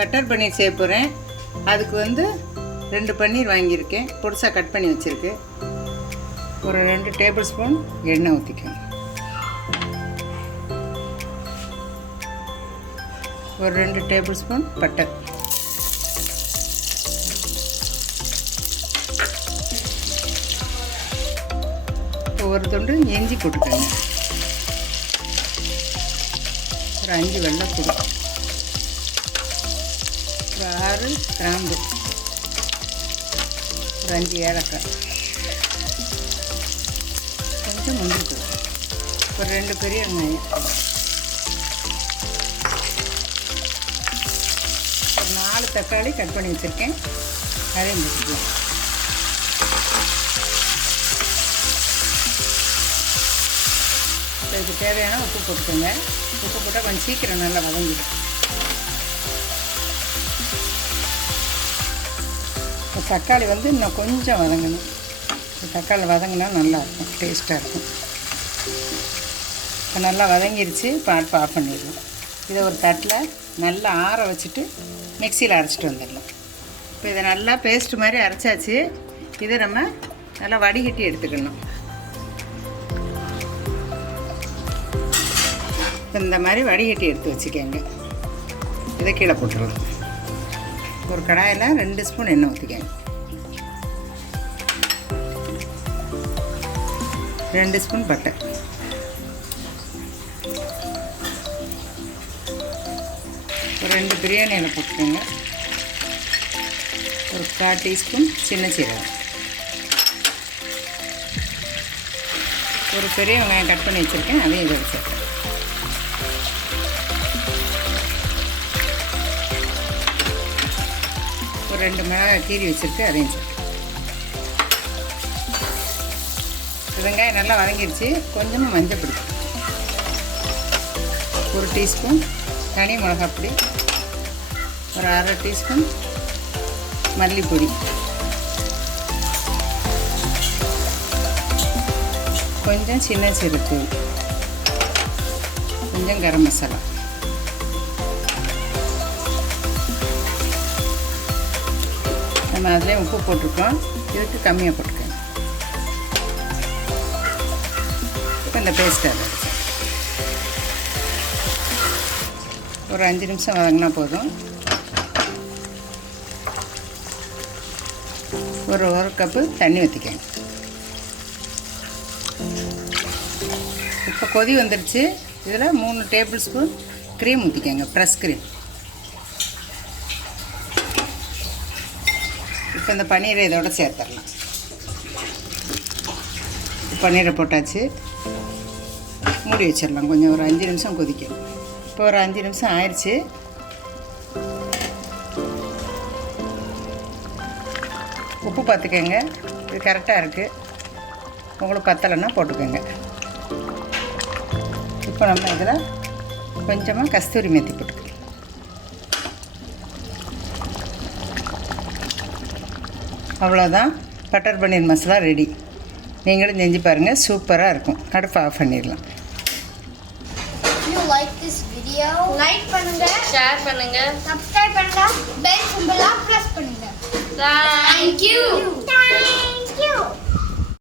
Butter பன்னீர் செய்ய போகிறேன். அதுக்கு வந்து 2 பன்னீர் வாங்கியிருக்கேன், பொடிசாக கட் பண்ணி வச்சுருக்கு. ஒரு 2 டேபிள் ஸ்பூன் எண்ணெய் ஊற்றிக்கோங்க. ஒரு 2 டேபிள் ஸ்பூன் பட்டர், ஒரு துண்டு இஞ்சி போட்டுக்கோங்க. ஒரு 5 வெள்ளைப்பூடு, ஒரு 6 கிராம்பு, ஒரு 5 ஏலக்காய், கொஞ்சம் முந்திரி, ஒரு 2 பெரிய வெங்காயம், ஒரு 4 தக்காளி கட் பண்ணி வச்சுருக்கேன், அதையும் போட்டுக்கலாம். இதுக்கு தேவையான உப்பு போட்டுக்கோங்க. உப்பு போட்டால் கொஞ்சம் சீக்கிரம் நல்லா வதங்கிடும். இப்போ தக்காளி வந்து இன்னும் கொஞ்சம் வதங்கணும். தக்காளி வதங்கினா நல்லாயிருக்கும், டேஸ்ட்டாக இருக்கும். இப்போ நல்லா வதங்கிருச்சு. இப்போ அடுப்பு ஆஃப் பண்ணிடலாம். இதை ஒரு தட்டில் நல்லா ஆற வச்சுட்டு மிக்சியில் அரைச்சிட்டு வந்துடலாம். இப்போ இதை நல்லா பேஸ்ட் மாதிரி அரைச்சாச்சு. இதை நம்ம நல்லா வடிகட்டி எடுத்துக்கணும். இந்த மாதிரி வடிகட்டி எடுத்து வச்சுக்கோங்க. இதை கீழே போட்டுடலாம். ஒரு கடாயில் 2 ஸ்பூன் எண்ணெய் ஊற்றிக்கோங்க. 2 ஸ்பூன் பட்டர், ஒரு 2 பிரியாணி இலை போட்டுக்கோங்க. ஒரு 1/4 டீஸ்பூன் சின்ன சீரகம், ஒரு பெரிய வெங்காயம் கட் பண்ணி வச்சுருக்கேன், அதையும் இதை வச்சுருக்கேன். ஒரு 2 மிளகாய் கீரி வச்சுருக்கு, அதையும் சேர்த்து. வெங்காயம் நல்லா வதங்கிடுச்சு. கொஞ்சமாக மஞ்சள் பொடி, ஒரு டீஸ்பூன் தனி மிளகாய் பொடி, ஒரு 1/2 டீஸ்பூன் மல்லிப்பொடி, கொஞ்சம் சின்ன சீரகத்தூள், கொஞ்சம் கரம் மசாலா, நம்ம அதிலே உப்பு போட்டிருக்கோம், இதுக்கு கம்மியாக போட்டுக்கோங்க. இப்போ இந்த பேஸ்ட்டை அதை ஒரு 5 நிமிஷம் வதங்கினா போதும். ஒரு கப்பு தண்ணி ஊற்றிக்கங்க. இப்போ கொதி வந்துடுச்சு. இதில் 3 டேபிள் ஸ்பூன் க்ரீம் ஊற்றிக்கங்க, ஃப்ரெஷ் க்ரீம். இப்போ இந்த பன்னீரை இதோட சேர்த்துடலாம். பன்னீரை போட்டாச்சு, மூடி வச்சிடலாம். கொஞ்சம் ஒரு 5 நிமிஷம் கொதிக்கணும். இப்போ ஒரு 5 நிமிஷம் ஆயிடுச்சு. உப்பு பார்த்துக்கங்க, இது கரெக்டாக இருக்குது. உங்களுக்கு பத்தலைன்னா போட்டுக்கோங்க. இப்போ நம்ம இதில் கொஞ்சமாக கஸ்தூரி மேத்தி போட்டுக்கோங்க. அவ்வளோதான், பட்டர் பன்னீர் மசாலா ரெடி. நீங்களும் செஞ்சு பாருங்கள், சூப்பராக இருக்கும். அடுப்பு ஆஃப் பண்ணிடலாம். லைக் பண்ணுங்க, ஷேர் பண்ணுங்க, சப்ஸ்கிரைப் பண்ணுங்க, பெல் சிம்பலை பிரஸ் பண்ணுங்க. Thank you.